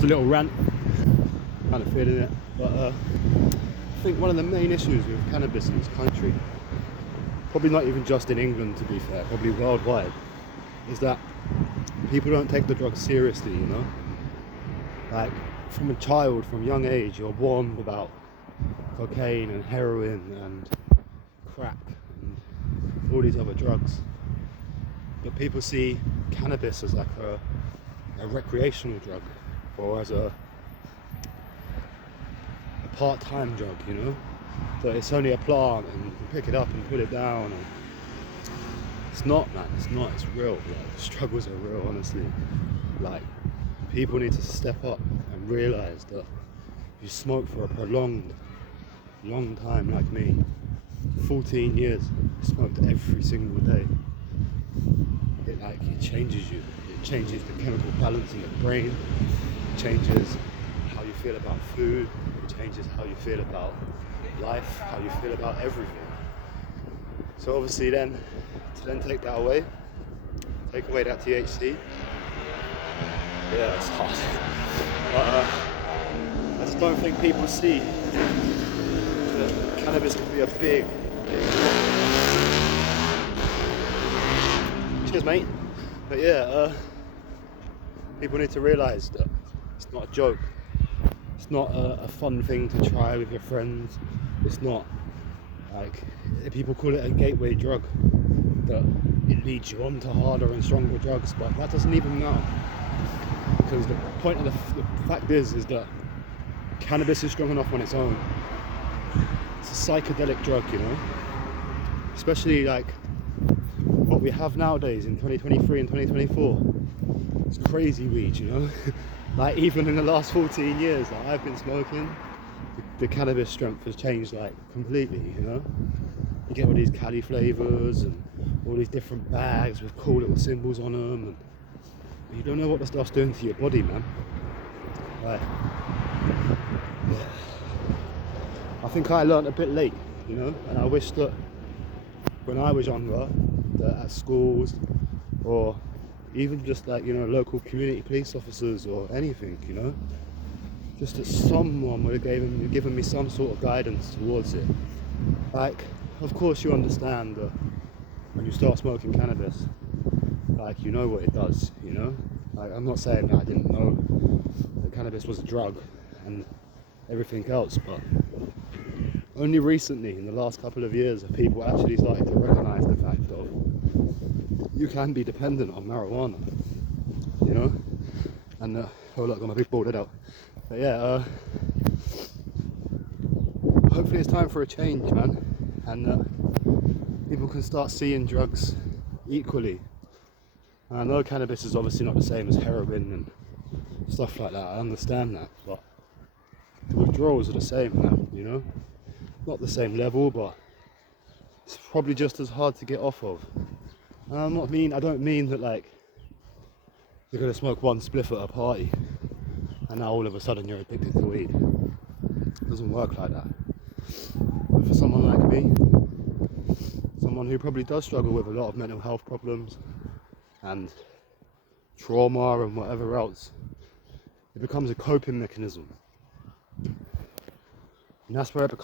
Just a little rant, kind of feeling it. But I think one of the main issues with cannabis in this country, probably not even just in England to be fair, probably worldwide, is that people don't take the drug seriously, you know? Like, from a child, from a young age, you're warned about cocaine and heroin and crack and all these other drugs. But people see cannabis as like a recreational drug, or as a part-time drug, you know? That it's only a plant and you can pick it up and put it down. And it's not, man, it's not, it's real. Like, the struggles are real, honestly. Like, people need to step up and realise that if you smoke for a prolonged, long time like me, 14 years, smoked every single day, it changes you. It changes the chemical balance in your brain, it changes how you feel about food, it changes how you feel about life, how you feel about everything. So obviously then, to then take that away, take away that THC, yeah, it's hard. But I just don't think people see that cannabis can be a big. Cheers, mate. But yeah, people need to realise that it's not a joke. It's not a fun thing to try with your friends. It's not like, people call it a gateway drug, that it leads you on to harder and stronger drugs, but that doesn't even matter. Because the point of the fact is that cannabis is strong enough on its own. It's a psychedelic drug, you know? Especially like what we have nowadays in 2023 and 2024. It's crazy weed, you know? Like, even in the last 14 years that I've been smoking, the cannabis strength has changed like completely, you know? You get all these Cali flavours and all these different bags with cool little symbols on them, and you don't know what the stuff's doing to your body, man. Like, I think I learnt a bit late, you know, and I wish that when I was younger, that at schools, or even just like, you know, local community police officers or anything, you know, just that someone would have given me some sort of guidance towards it. Like, of course you understand that when you start smoking cannabis, like, you know what it does, you know? Like, I'm not saying that I didn't know that cannabis was a drug and everything else, but only recently, in the last couple of years, have people actually started to recognise the fact of you can be dependent on marijuana, you know? And, oh look, I got my big bald head out. But yeah, hopefully it's time for a change, man, and people can start seeing drugs equally. And I know cannabis is obviously not the same as heroin and stuff like that, I understand that, but the withdrawals are the same now, you know? Not the same level, but it's probably just as hard to get off of. And I don't mean that like you're gonna smoke one spliff at a party and now all of a sudden you're addicted to weed. It doesn't work like that. But for someone like me, someone who probably does struggle with a lot of mental health problems and trauma and whatever else, it becomes a coping mechanism. And that's where it becomes